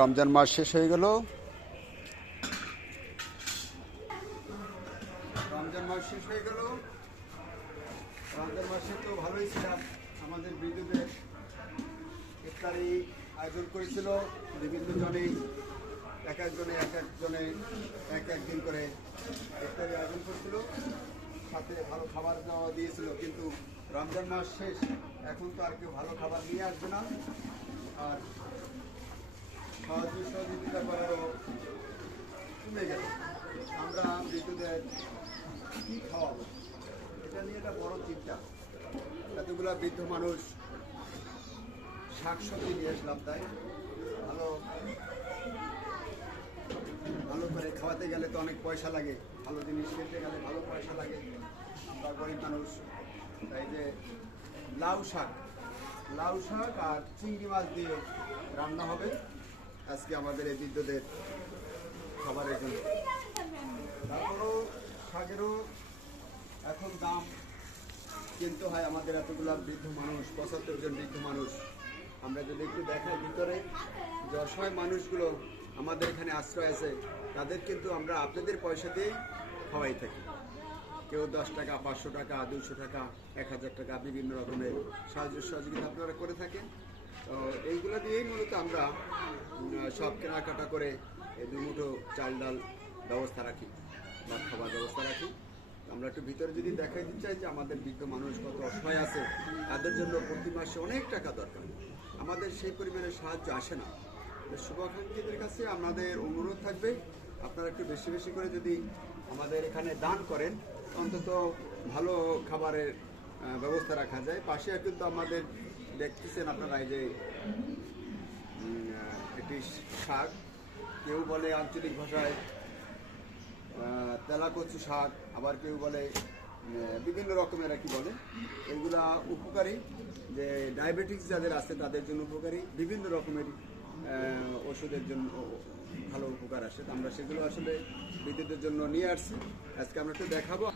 রমজান মাস শেষ হয়ে গেল। রমজান মাস শেষ হয়ে গেল। রমজান মাসে তো ভালোই ছিলাম। আমাদের বৃদ্ধদের ইফতারি আয়োজন করেছিল বিভিন্ন জনে, এক একজনে এক দিন করে ইফতারি আয়োজন করেছিল, সাথে ভালো খাবার দাওয়া দিয়েছিল। কিন্তু রমজান মাস শেষ, এখন তো আর কেউ ভালো খাবার নিয়ে আসবে না, আর সহযোগিতা করারও কমে গেল। আমরা বৃদ্ধদের কী খাওয়াবো, এটা নিয়ে একটা বড় চিন্তা। এতগুলা বৃদ্ধ মানুষ, শাকসবজি নিয়ে আসলাম, তাই ভালো করে খাওয়াতে গেলে তো অনেক পয়সা লাগে, ভালো জিনিস খেতে গেলে ভালো পয়সা লাগে। আমরা গরিব মানুষ, তাই যে লাউ শাক আর চিংড়ি মাছ দিয়ে রান্না হবে আজকে আমাদের এই বৃদ্ধদের খাবারের জন্য। তারপরও শাকেরও এখন দাম কিনতে হয়। আমাদের এতগুলো বৃদ্ধ মানুষ, ৭৫ জন বৃদ্ধ মানুষ, আমরা যদি একটু দেখাই ভিতরে যে অসহায় মানুষগুলো আমাদের এখানে আশ্রয় আছে, তাদের কিন্তু আমরা আপনাদের পয়সা দিয়েই খাওয়াই থাকি। কেউ 10 টাকা, 500 টাকা, 200 টাকা, 1000 টাকা, বিভিন্ন রকমের সাহায্য সহযোগিতা আপনারা করে থাকেন। তো এইগুলো দিয়েই মূলত আমরা সব কেনাকাটা করে এই দুমুঠো চাল ডাল ব্যবস্থা রাখি বা খাবার ব্যবস্থা রাখি। আমরা একটু ভিতরে যদি দেখাই দিতে চাই যে আমাদের বৃদ্ধ মানুষ কত অসহায় আছে, তাদের জন্য প্রতি মাসে অনেক টাকা দরকার, আমাদের সেই পরিমাণে সাহায্য আসে না। শুভাকাঙ্ক্ষীদের কাছে আমাদের অনুরোধ থাকবে, আপনারা একটু বেশি বেশি করে যদি আমাদের এখানে দান করেন, অন্তত ভালো খাবারের ব্যবস্থা রাখা যায়। পাশে কিন্তু আমাদের দেখতেছেন আপনারা এই যে এটি শাক, কেউ বলে আঞ্চলিক ভাষায় তেলাকচু শাক, আবার কেউ বলে বিভিন্ন রকমের কি বলে, এগুলা উপকারী, যে ডায়াবেটিস যাদের আছে তাদের জন্য উপকারী, বিভিন্ন রকমের ওষুধের জন্য ভালো উপকার আসে। আমরা সেগুলো আসলে বৃদ্ধদের জন্য নিয়ে আসছি, আজকে আমরা একটু দেখাবো।